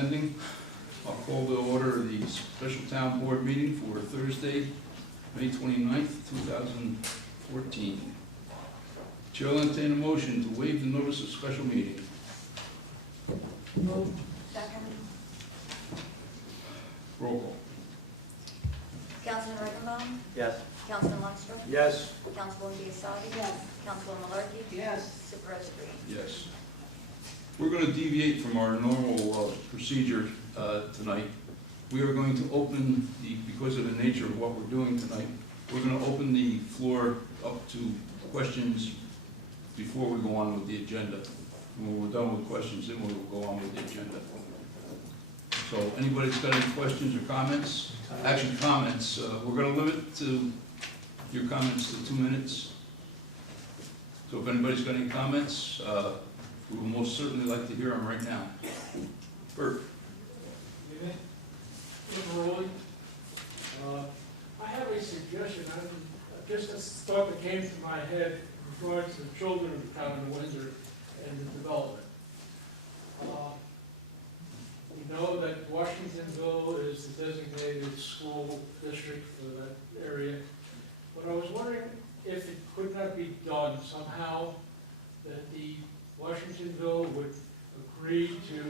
attending. I'll call to order the special town board meeting for Thursday, May 29th, 2014. Chair will entertain a motion to waive the notice of special meeting. Move. Second. Roll call. Councilman Reichenbaum? Yes. Councilman Lundstrom? Yes. Councilwoman Biassadi? Yes. Councilwoman Malarkey? Yes. Supervisor Green? Yes. We're going to deviate from our normal procedure tonight. We are going to open because of the nature of what we're doing tonight, we're going to open the floor up to questions before we go on with the agenda. And when we're done with questions, then we will go on with the agenda. So anybody's got any questions or comments? Actually, comments. We're going to limit your comments to 2 minutes. So if anybody's got any comments, we will most certainly like to hear them right now. Bert. I have a suggestion. Just a thought that came to my head in regards to the children of the town of Windsor and the development. We know that Washingtonville is the designated school district for that area, but I was wondering if it could not be done somehow that the Washingtonville would agree to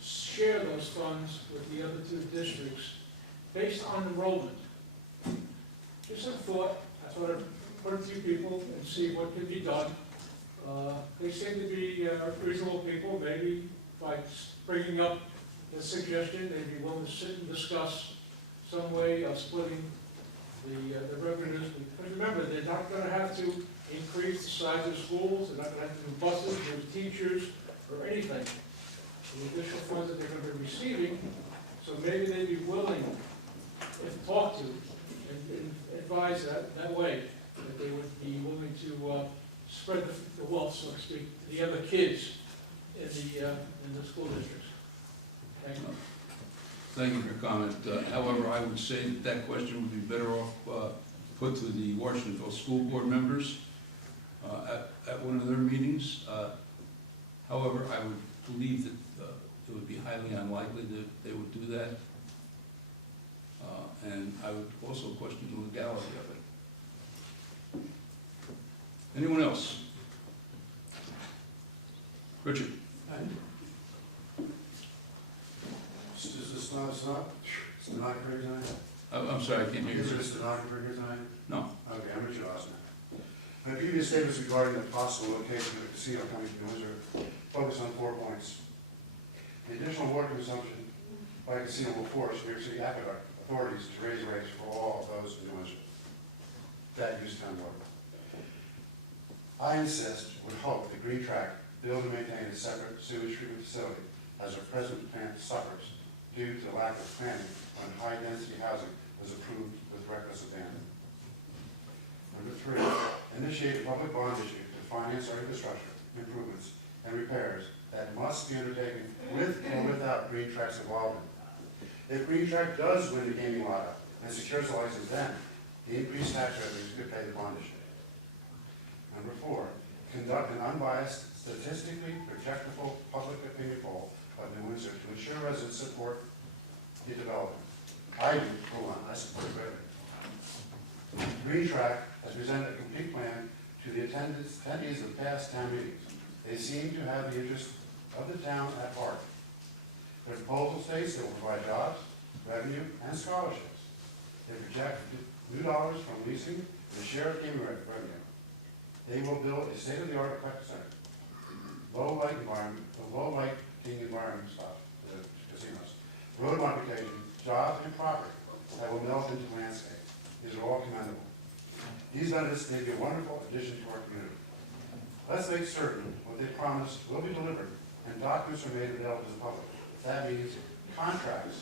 share those funds with the other two districts based on enrollment. Just a thought. I thought I'd put a few people and see what can be done. They seem to be reasonable people. Maybe by bringing up the suggestion, they'd be willing to sit and discuss some way of splitting the revenues. Because remember, they're not going to have to increase the size of schools. They're not going to have to do buses or teachers or anything. The additional funds that they're going to be receiving, so maybe they'd be willing, if talked to, and advise that way, that they would be willing to spread the wealth, so to speak, to the other kids in the school districts. Thank you. Thank you for your comment. However, I would say that question would be better off put to the Washingtonville School Board members at one of their meetings. However, I would believe that it would be highly unlikely that they would do that. And I would also question the legality of it. Anyone else? Richard? Is this not stenographer tonight? I'm sorry, I can't hear Is you. there a stenographer here tonight? No. Okay, I'm Richard Osner. My previous statements regarding the possible location of a casino coming to Windsor focus on 4 points. The additional water consumption by a casino will force New York City aqueduct authorities to raise rates for all of those in Windsor that use town water. I insist, would hope, that Green Track build and maintain a separate sewage treatment facility as our present plant suffers due to the lack of planning when high-density housing was approved with reckless abandon. Number 3, initiate a public bond issue to finance our infrastructure improvements and repairs that must be undertaken with or without Green Track's involvement. If Green Track does win the gaming lotto and secures the license, then the increased tax revenues could pay the bond issue. Number 4, conduct an unbiased, statistically projectable public opinion poll of New Windsor to ensure residents support the development. I do, for one, I support it greatly. Green Track has presented a complete plan to the attendees of past town meetings. They seem to have the interest of the town at heart. Their proposal states they will provide jobs, revenue, and scholarships. They project new dollars from leasing and share of gaming revenue. They will build a state-of-the-art eclectic center, low lighting environment stuff, the casinos, road modification, jobs, and property that will melt into landscape. These are all commendable. These benefits may be a wonderful addition to our community. Let's make certain what they promise will be delivered and documents are made available to the public. That means contracts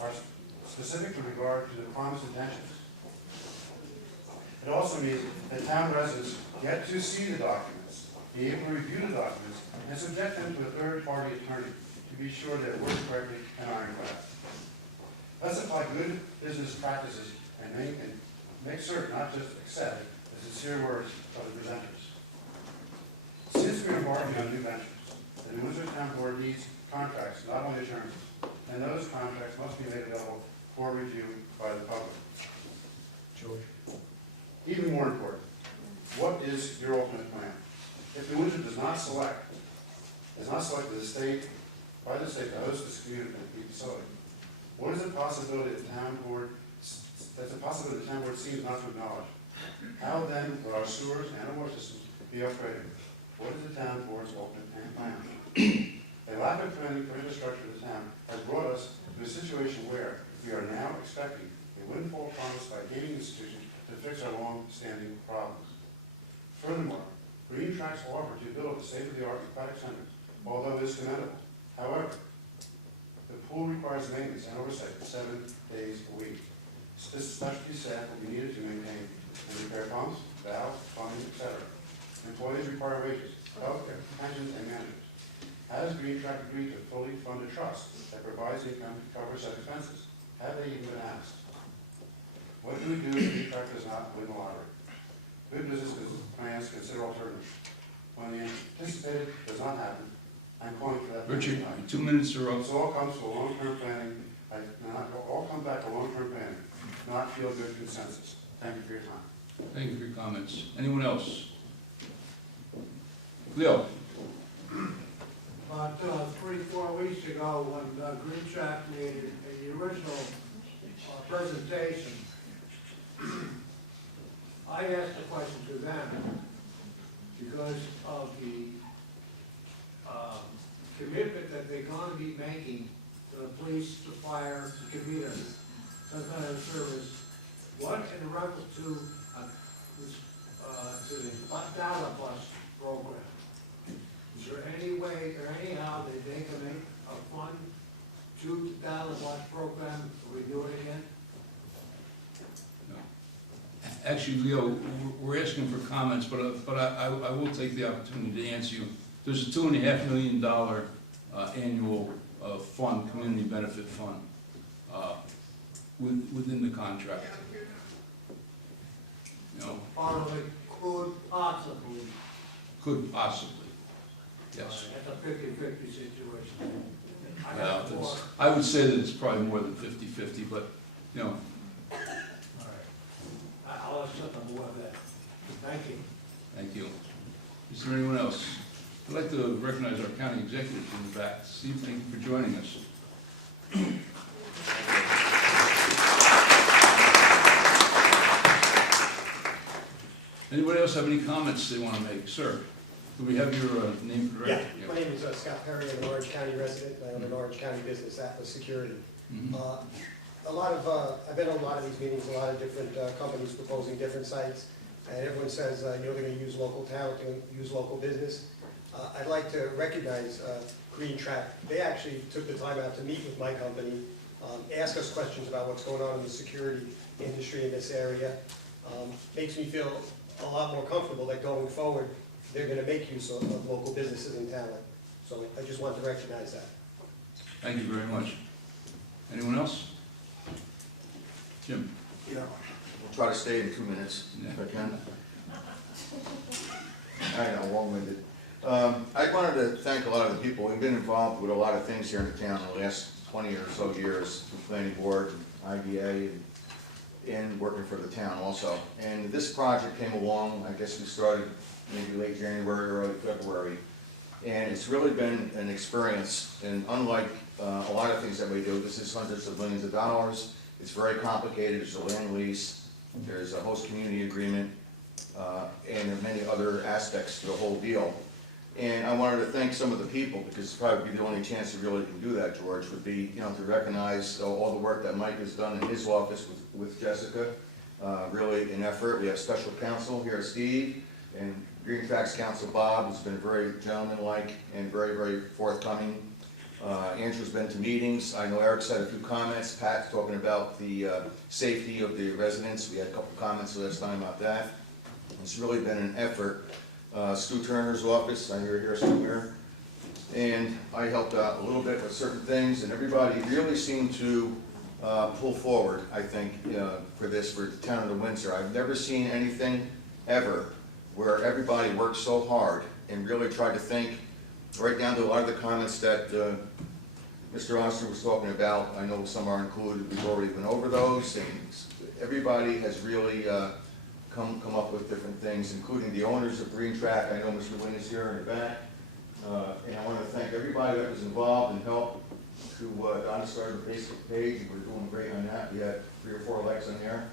are specific with regard to the promised intentions. It also means that town residents get to see the documents, be able to review the documents, and subject them to a third-party attorney to be sure they're worded correctly and ironclad. Let's apply good business practices and make certain, not just accept, the sincere words of the presenters. Since we are embarking on new ventures, the New Windsor Town Board needs contracts, not only assurances, and those contracts must be made available for review by the public. George? Even more important, what is your ultimate plan? If New Windsor does not select by the state to host this community facility, what is the possibility the town board seems not to acknowledge? How then will our sewers and our water systems be upgraded? What is the town board's ultimate plan? A lack of planning for infrastructure in the town has brought us to a situation where we are now expecting a windfall promised by gaming institutions to fix our long-standing problems. Furthermore, Green Track's offer to build a state-of-the-art aquatic center, although is commendable. However, the pool requires maintenance and oversight 7 days a week. Specialty staff will be needed to maintain and repair pumps, valves, plumbing, etc. Employees require wages, healthcare, pensions, and managers. Has Green Track agreed to fully fund a trust that provides income to cover such expenses? Have they even been asked? What do we do if Green Track does not win the lottery? Good business plans consider alternatives. When the anticipated does not happen, I'm calling for that. Richard, 2 minutes are up. This all comes to long-term planning, all comes back to long-term planning, not feel-good consensus. Thank you for your time. Thank you for your comments. Anyone else? Leo? About 3-4 weeks ago, when Green Track made the original presentation, I asked a question to them because of the commitment that they're going to be making to the police, to fire, to community, some kind of service. What in reference to the data bus program? Is there any way or anyhow that they can make a fund to the data bus program if we do it again? No. Actually, Leo, we're asking for comments, but I will take the opportunity to answer you. There's a $2.5 million annual fund, community benefit fund, within the contract. You know, Or could possibly. Yes. That's a 50-50 situation. I would say that it's probably more than 50-50, but, you know. All right. I'll accept the more of that. Thank you. Thank you. Is there anyone else? I'd like to recognize our county executive in the back. Steve, thank you for joining us. Anybody else have any comments they want to make? Sir, do we have your name correct? Yeah, my name is Scott Perry. I'm an Orange County resident. I own an Orange County business, Atlas Security. Mhm. I've been on a lot of these meetings, a lot of different companies proposing different sites, and everyone says, they're going to use local talent, they're going to use local business. I'd like to recognize Green Track. They actually took the time out to meet with my company, ask us questions about what's going on in the security industry in this area. Makes me feel a lot more comfortable that going forward, they're going to make use of local businesses and talent. So I just want to recognize that. Thank you very much. Anyone else? Jim? Yeah, we'll try to stay in 2 minutes if I can. I know, long-winded. I wanted to thank a lot of the people. We've been involved with a lot of things here in the town in the last 20 or so years, the planning board, IDA, and working for the town also. And this project came along, I guess we started maybe late January or early February. And it's really been an experience, and unlike a lot of things that we do, this is hundreds of millions of dollars. It's very complicated. There's a land lease, there's a host community agreement, and there are many other aspects to the whole deal. And I wanted to thank some of the people, because it's probably the only chance you really can do that, George, would be, you know, to recognize all the work that Mike has done in his office with Jessica. Really an effort. We have special counsel here, Steve, and Green Track's counsel, Bob, who's been very gentlemanlike and very, very forthcoming. Andrew's been to meetings. I know Eric's had a few comments. Pat's talking about the safety of the residents. We had a couple comments last time about that. It's really been an effort. Stu Turner's office, I hear here somewhere, and I helped out a little bit with certain things, and everybody really seemed to pull forward, I think, for the town of Windsor. I've never seen anything ever where everybody worked so hard and really tried to think, right down to a lot of the comments that Mr. Oster was talking about, I know some are included, we've already been over those, and everybody has really come up with different things, including the owners of Green Track. I know Mr. Wynn is here in the back, and I want to thank everybody that was involved and helped to, Donna started the Facebook page, and we're doing great on that. We had 3 or 4 likes on there.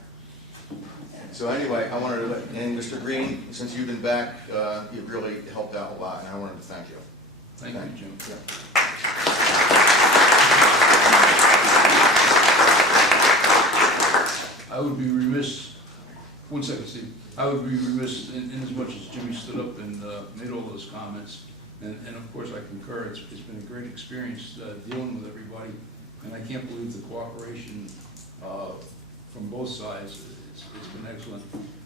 So anyway, I wanted to let, and Mr. Green, since you've been back, you've really helped out a lot, and I wanted to thank you. Thank you, Jim. I would be remiss, one second, Steve. I would be remiss in as much as Jimmy stood up and made all those comments. And of course, I concur. It's been a great experience dealing with everybody. And I can't believe the cooperation from both sides. It's been excellent.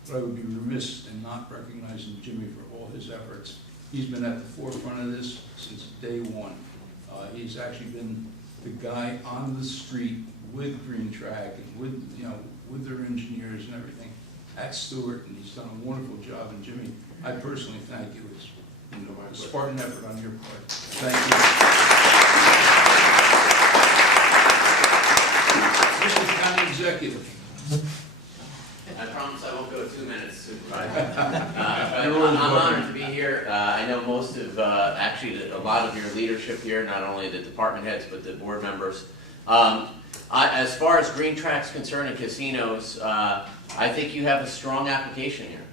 But I would be remiss in not recognizing Jimmy for all his efforts. He's been at the forefront of this since day one. He's actually been the guy on the street with Green Track and with their engineers and everything at Stewart, and he's done a wonderful job. And Jimmy, I personally thank you. It's a Spartan effort on your part. Thank you. Mr. County Executive. I promise I won't go 2 minutes, Supervisor. I'm honored to be here. I know most of, actually, a lot of your leadership here, not only the department heads, but the board members. As far as Green Track's concerned and casinos, I think you have a strong application here.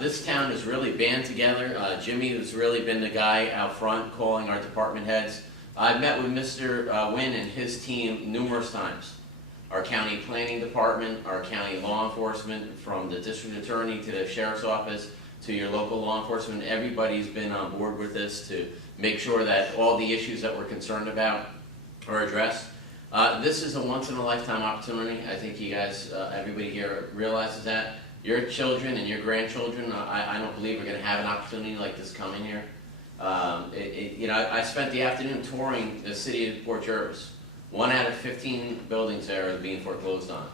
This town is really band together. Jimmy has really been the guy out front calling our department heads. I've met with Mr. Wynn and his team numerous times. Our county planning department, our county law enforcement, from the district attorney to the sheriff's office to your local law enforcement, everybody's been on board with this to make sure that all the issues that we're concerned about are addressed. This is a once-in-a-lifetime opportunity. I think you guys, everybody here realizes that. Your children and your grandchildren, I don't believe are going to have an opportunity like this coming here. I spent the afternoon touring the city of Port Jervis. 1 out of 15 buildings there are being foreclosed on.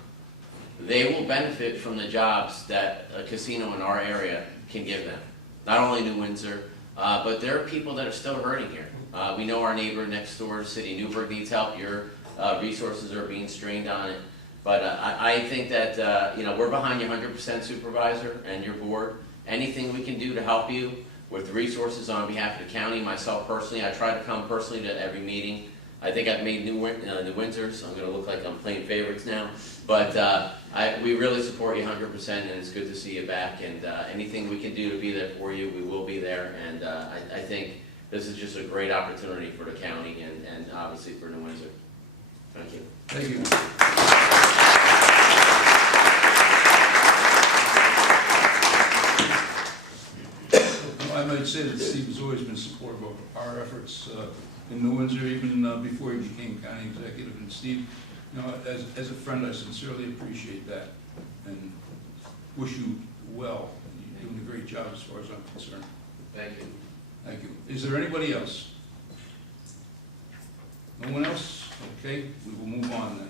They will benefit from the jobs that a casino in our area can give them. Not only New Windsor, but there are people that are still hurting here. We know our neighbor next door, City Newburgh, needs help. Your resources are being strained on it. But I think that we're behind you 100%, Supervisor, and your board. Anything we can do to help you with resources on behalf of the county, myself personally, I try to come personally to every meeting. I think I've made New Windsor, so I'm going to look like I'm playing favorites now. But we really support you 100%, and it's good to see you back. And anything we can do to be there for you, we will be there. And I think this is just a great opportunity for the county and obviously for New Windsor. Thank you. Thank you. I might say that Steve has always been supportive of our efforts in New Windsor, even before he became county executive. And Steve, as a friend, I sincerely appreciate that and wish you well. You're doing a great job as far as I'm concerned. Thank you. Thank you. Is there anybody else? No one else? Okay, we will move on then.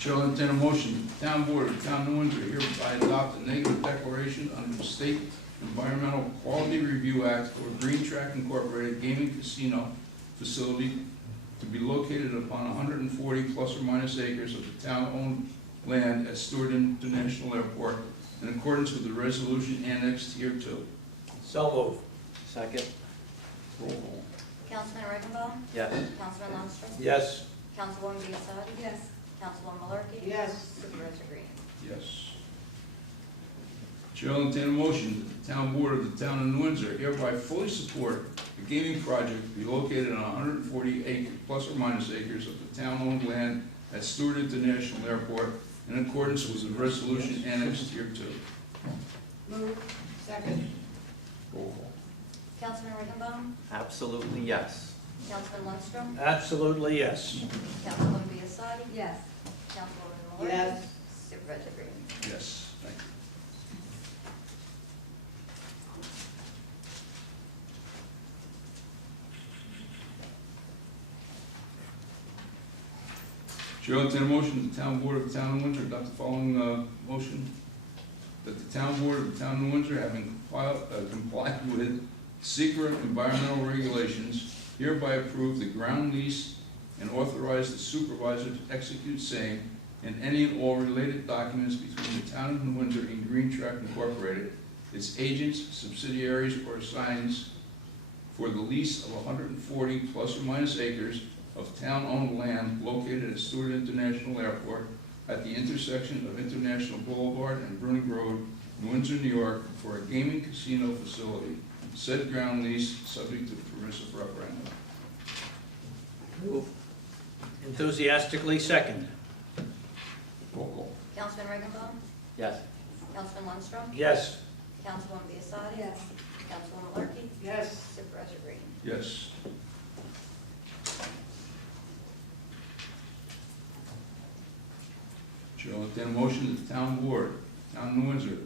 Chair will entertain a motion. The Town Board of the Town of New Windsor hereby adopt a negative declaration under the State Environmental Quality Review Act for Green Track Incorporated Gaming Casino facility to be located upon 140 plus or minus acres of the town-owned land at Stewart International Airport in accordance with the resolution annexed here to. So moved. Second? Roll call. Councilman Riggenbaum? Yes. Councilman Lundstrom? Yes. Councilwoman Biassadi? Yes. Councilwoman Malarkey? Yes. Supervisor Green? Yes. Chair will entertain a motion that the Town Board of the Town of New Windsor hereby fully support the gaming project to be located on 140 acres plus or minus acres of the town-owned land at Stewart International Airport in accordance with the resolution annexed here to. Move. Second. Roll call. Councilman Riggenbaum? Absolutely yes. Councilman Lundstrom? Absolutely, yes. Councilwoman Biassadi? Yes. Councilwoman Malarkey? Yes. Supervisor Green? Yes, thank you. Chair will entertain a motion that the Town Board of the Town of Windsor adopt the following motion. That the Town Board of the Town of Windsor, having complied with secret environmental regulations, hereby approve the ground lease and authorize the supervisor to execute same and any and all related documents between the town of New Windsor and Green Tract Incorporated, its agents, subsidiaries, or assigns for the lease of 140 plus or minus acres of town-owned land located at Stewart International Airport at the intersection of International Boulevard and Bruning Road, New Windsor, New York, for a gaming casino facility. Said ground lease subject to permissive referendum. Move. Enthusiastically second. Roll call. Councilman Riggenbaum? Yes. Councilman Lundstrom? Yes. Councilwoman Biassadi? Yes. Councilwoman Larky? Yes. Supervisor Green? Yes. Chair will entertain a motion that the town board, town of New Windsor,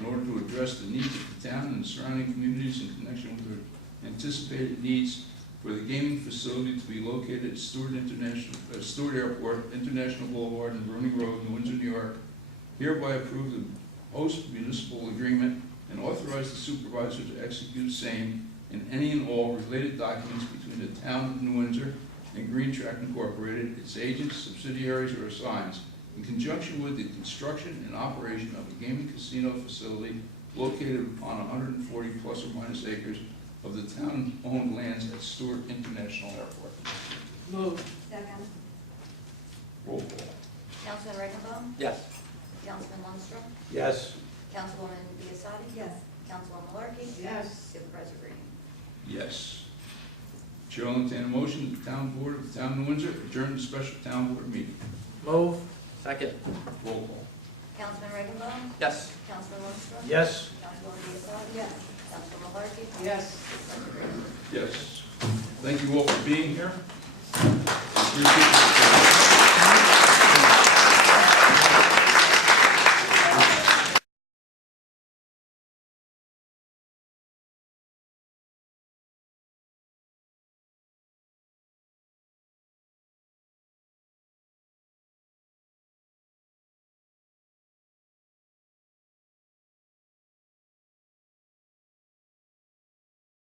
in order to address the needs of the town and the surrounding communities in connection with their anticipated needs for the gaming facility to be located at Stewart Airport, International Boulevard, and Bruning Road, New Windsor, New York, hereby approve the host municipal agreement and authorize the supervisor to execute same and any and all related documents between the town of New Windsor and Green Tract Incorporated, its agents, subsidiaries, or assigns, in conjunction with the construction and operation of a gaming casino facility located upon 140 plus or minus acres of the town-owned lands at Stewart International Airport. Move. Second. Roll call. Councilman Riggenbaum? Yes. Councilman Lundstrom? Yes. Councilwoman Biassadi? Yes. Councilwoman Larky? Yes. Supervisor Green? Yes. Chair will entertain a motion that the town board of the town of New Windsor adjourn the special town board meeting. Move. Second. Roll call. Councilman Riggenbaum? Yes. Councilman Lundstrom? Yes. Councilwoman Biassadi? Yes. Councilwoman Larky? Yes. Supervisor Green? Yes. Thank you all for being here. Appreciate it.